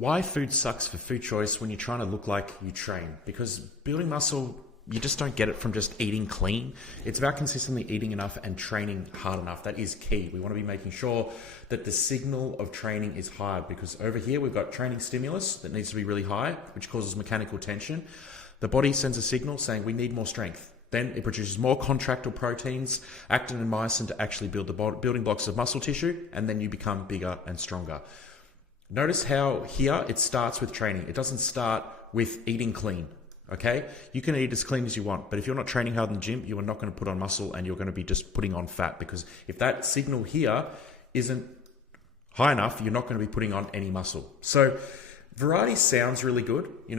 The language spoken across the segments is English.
Why food sucks for food choice when you're trying to look like you train? Because building muscle, you just don't get it from just eating clean. It's about consistently eating enough and training hard enough. That is key. We want to be making sure that the signal of training is high, because over here we've got training stimulus that needs to be really high, which causes mechanical tension. The body sends a signal saying we need more strength. Then it produces more contractile proteins, actin and myosin, to actually build the building blocks of muscle tissue, and then you become bigger and stronger. Notice how here it starts with training. It doesn't start with eating clean, okay? You can eat as clean as you want, but if you're not training hard in the gym, you are not going to put on muscle, and you're going to be just putting on fat, because if that signal here isn't high enough, you're not going to be putting on any muscle. So variety sounds really good, in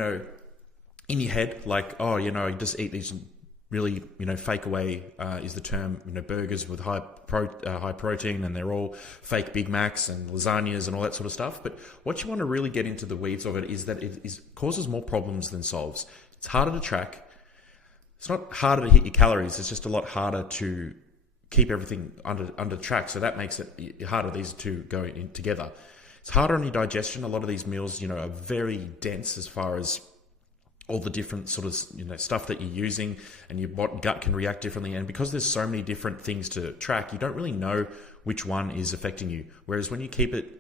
your head, like, oh, you just eat these really, fake away is the term, burgers with high protein, and they're all fake Big Macs and lasagnas and all that sort of stuff. But what you want to really get into the weeds of it is that it causes more problems than solves. It's harder to track. It's not harder to hit your calories. It's just a lot harder to keep everything under track. So that makes it harder, these two go in together. It's harder on your digestion. A lot of these meals, are very dense as far as all the different sort of stuff that you're using, and your gut can react differently. And because there's so many different things to track, you don't really know which one is affecting you. Whereas when you keep it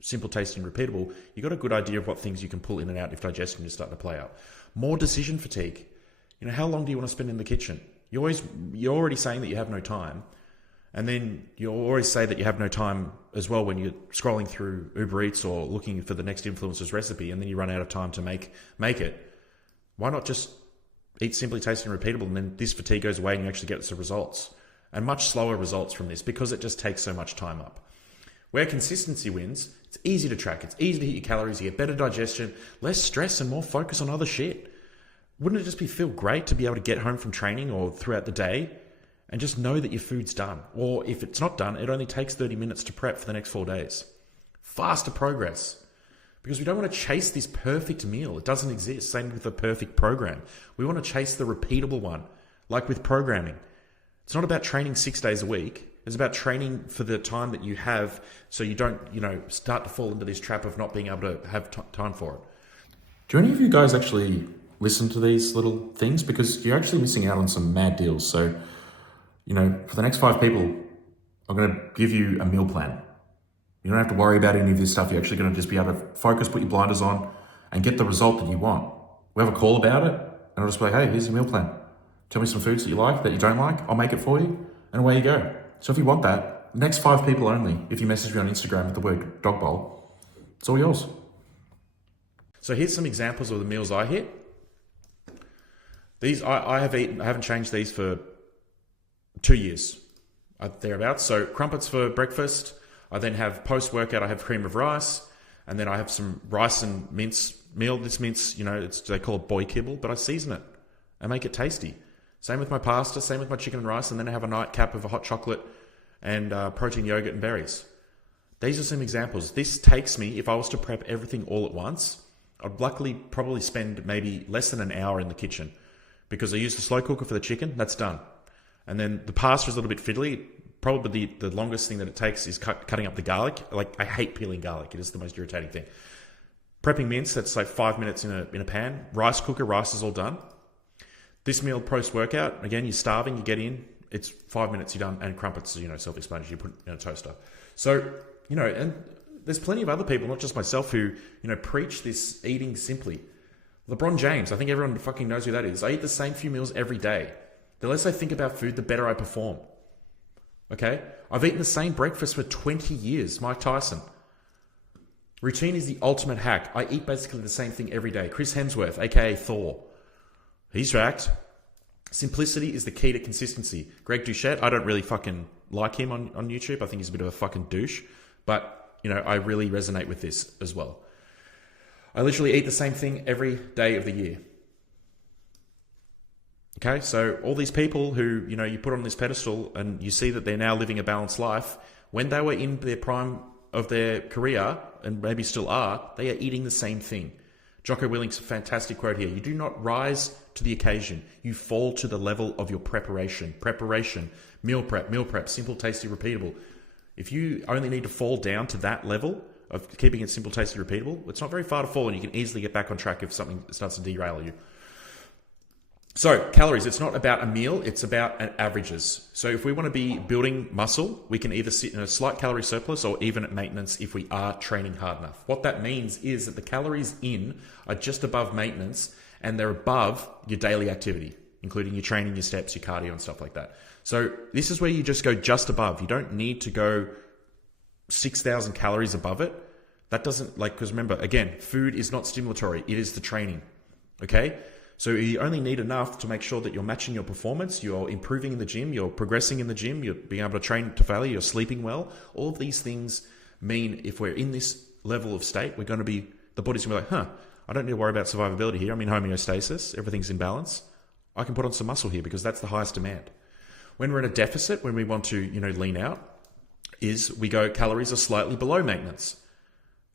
simple, tasty, and repeatable, you got a good idea of what things you can pull in and out if digestion is starting to play out. More decision fatigue. How long do you want to spend in the kitchen? You're already saying that you have no time, and then you always say that you have no time as well when you're scrolling through Uber Eats or looking for the next influencer's recipe, and then you run out of time to make it. Why not just eat simply, tasty, and repeatable, and then this fatigue goes away and you actually get some results, and much slower results from this, because it just takes so much time up. Where consistency wins, it's easy to track, it's easy to hit your calories, you get better digestion, less stress, and more focus on other shit. Wouldn't it just feel great to be able to get home from training or throughout the day and just know that your food's done? Or if it's not done, it only takes 30 minutes to prep for the next 4 days. Faster progress. Because we don't want to chase this perfect meal. It doesn't exist. Same with the perfect program. We want to chase the repeatable one, like with programming. It's not about training 6 days a week. It's about training for the time that you have, so you don't, start to fall into this trap of not being able to have time for it. Do any of you guys actually listen to these little things? Because you're actually missing out on some mad deals. So, for the next 5 people, I'm going to give you a meal plan. You don't have to worry about any of this stuff. You're actually going to just be able to focus, put your blinders on, and get the result that you want. We have a call about it, and I'll just be like, hey, here's your meal plan. Tell me some foods that you like, that you don't like. I'll make it for you, and away you go. So if you want that, next 5 people only, if you message me on Instagram with the word dog bowl, it's all yours. So here's some examples of the meals I hit. These I have eaten. I haven't changed these for 2 years, thereabouts. So crumpets for breakfast. I then have post-workout, I have cream of rice, and then I have some rice and mince meal. This mince, they call it boy kibble, but I season it and make it tasty. Same with my pasta, same with my chicken and rice, and then I have a nightcap of a hot chocolate and protein yogurt and berries. These are some examples. This takes me, if I was to prep everything all at once, I'd luckily probably spend maybe less than an hour in the kitchen, because I use the slow cooker for the chicken, that's done. And then the pasta is a little bit fiddly. Probably the longest thing that it takes is cutting up the garlic. Like, I hate peeling garlic. It is the most irritating thing. Prepping mince, that's like 5 minutes in a pan. Rice cooker, rice is all done. This meal post-workout, again, you're starving, you get in, it's 5 minutes, you're done. And crumpets, self-explanatory, you put in a toaster. So, and there's plenty of other people, not just myself, who, preach this eating simply. LeBron James, I think everyone fucking knows who that is. I eat the same few meals every day. The less I think about food, the better I perform. Okay? I've eaten the same breakfast for 20 years. Mike Tyson. Routine is the ultimate hack. I eat basically the same thing every day. Chris Hemsworth, aka Thor. He's racked. Simplicity is the key to consistency. Greg Doucette, I don't really fucking like him on YouTube. I think he's a bit of a fucking douche. But, I really resonate with this as well. I literally eat the same thing every day of the year. Okay, so all these people who, you put on this pedestal and you see that they're now living a balanced life, when they were in their prime of their career, and maybe still are, they are eating the same thing. Jocko Willink's fantastic quote here: you do not rise to the occasion, you fall to the level of your preparation. Preparation, meal prep, simple, tasty, repeatable. If you only need to fall down to that level of keeping it simple, tasty, repeatable, it's not very far to fall, and you can easily get back on track if something starts to derail you. So calories, it's not about a meal, it's about averages. So if we want to be building muscle, we can either sit in a slight calorie surplus or even at maintenance if we are training hard enough. What that means is that the calories in are just above maintenance and they're above your daily activity, including your training, your steps, your cardio and stuff like that. So this is where you just go just above. You don't need to go 6,000 calories above it. That doesn't, because remember, again, food is not stimulatory. It is the training, okay? So you only need enough to make sure that you're matching your performance, you're improving in the gym, you're progressing in the gym, you're being able to train to failure, you're sleeping well. All of these things mean if we're in this level of state, the body's going to be like, I don't need to worry about survivability here. I'm in homeostasis. Everything's in balance. I can put on some muscle here because that's the highest demand. When we're in a deficit, when we want to, lean out, is we go calories are slightly below maintenance.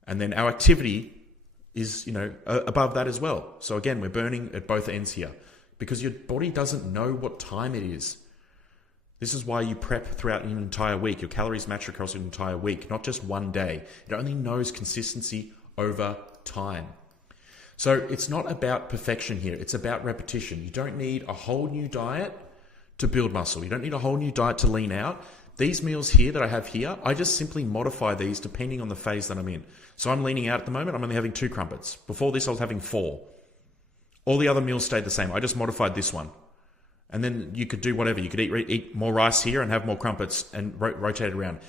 And then our activity is, above that as well. So again, we're burning at both ends here because your body doesn't know what time it is. This is why you prep throughout an entire week. Your calories match across an entire week, not just one day. It only knows consistency over time. So it's not about perfection here. It's about repetition. You don't need a whole new diet to build muscle. You don't need a whole new diet to lean out. These meals here that I have here, I just simply modify these depending on the phase that I'm in. So I'm leaning out at the moment. I'm only having 2 crumpets. Before this, I was having 4. All the other meals stayed the same. I just modified this one. And then you could do whatever. You could eat more rice here and have more crumpets and rotate it around.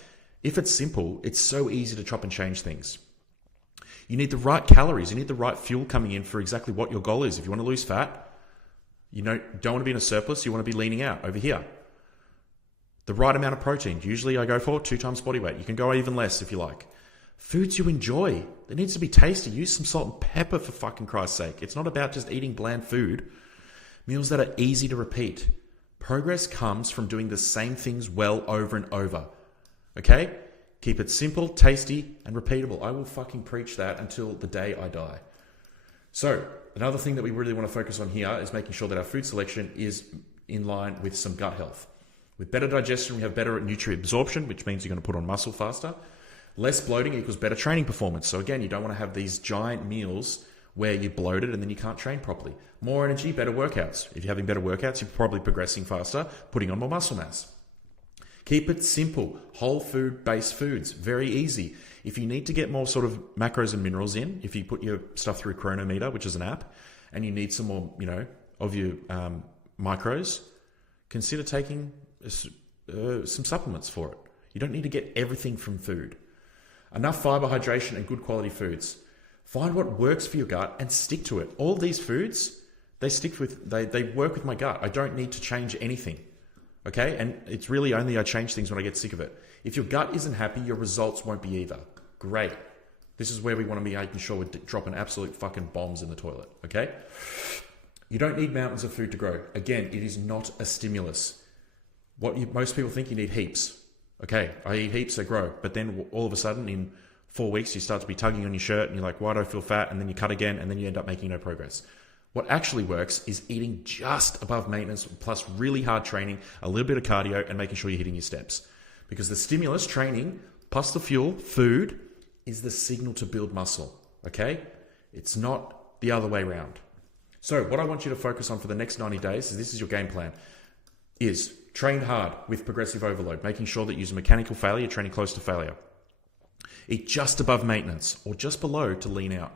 If it's simple, it's so easy to chop and change things. You need the right calories. You need the right fuel coming in for exactly what your goal is. If you want to lose fat, you don't want to be in a surplus. You want to be leaning out over here. The right amount of protein. Usually I go for 2 times body weight. You can go even less if you like. Foods you enjoy. It needs to be tasty. Use some salt and pepper for fucking Christ's sake. It's not about just eating bland food. Meals that are easy to repeat. Progress comes from doing the same things well over and over. Okay? Keep it simple, tasty, and repeatable. I will fucking preach that until the day I die. So, another thing that we really want to focus on here is making sure that our food selection is in line with some gut health. With better digestion, we have better nutrient absorption, which means you're going to put on muscle faster. Less bloating equals better training performance. So again, you don't want to have these giant meals where you're bloated and then you can't train properly. More energy, better workouts. If you're having better workouts, you're probably progressing faster, putting on more muscle mass. Keep it simple. Whole food-based foods. Very easy. If you need to get more sort of macros and minerals in, if you put your stuff through Chronometer, which is an app, and you need some more, of your macros, consider taking some supplements for it. You don't need to get everything from food. Enough fiber, hydration, and good quality foods. Find what works for your gut and stick to it. All these foods, they work with my gut. I don't need to change anything. Okay? And it's really only I change things when I get sick of it. If your gut isn't happy, your results won't be either. Great. This is where we want to be making sure we're dropping absolute fucking bombs in the toilet. Okay? You don't need mountains of food to grow. Again, it is not a stimulus. Most people think you need heaps. Okay, I eat heaps, I grow. But then all of a sudden in 4 weeks, you start to be tugging on your shirt and you're like, why do I feel fat? And then you cut again and then you end up making no progress. What actually works is eating just above maintenance plus really hard training, a little bit of cardio and making sure you're hitting your steps. Because the stimulus, training, plus the fuel, food, is the signal to build muscle. Okay? It's not the other way around. So what I want you to focus on for the next 90 days, this is your game plan, is train hard with progressive overload, making sure that you use mechanical failure, training close to failure. Eat just above maintenance or just below to lean out.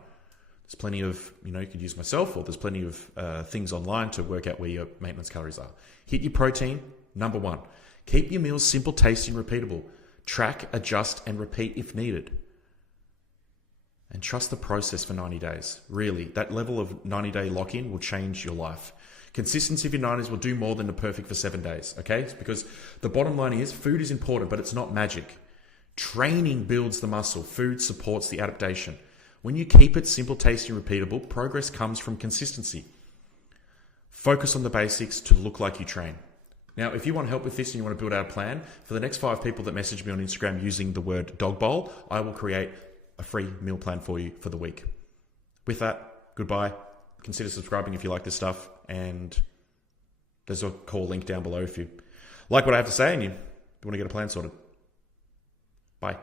There's plenty of, you could use myself or there's plenty of things online to work out where your maintenance calories are. Hit your protein, number 1. Keep your meals simple, tasty, and repeatable. Track, adjust, and repeat if needed. And trust the process for 90 days. Really, that level of 90-day lock-in will change your life. Consistency of your 90s will do more than the perfect for 7 days, okay? Because the bottom line is food is important, but it's not magic. Training builds the muscle. Food supports the adaptation. When you keep it simple, tasty, and repeatable, progress comes from consistency. Focus on the basics to look like you train. Now, if you want help with this and you want to build out a plan, for the next 5 people that message me on Instagram using the word dog bowl, I will create a free meal plan for you for the week. With that, goodbye. Consider subscribing if you like this stuff. And there's a call link down below if you like what I have to say and you want to get a plan sorted. Bye.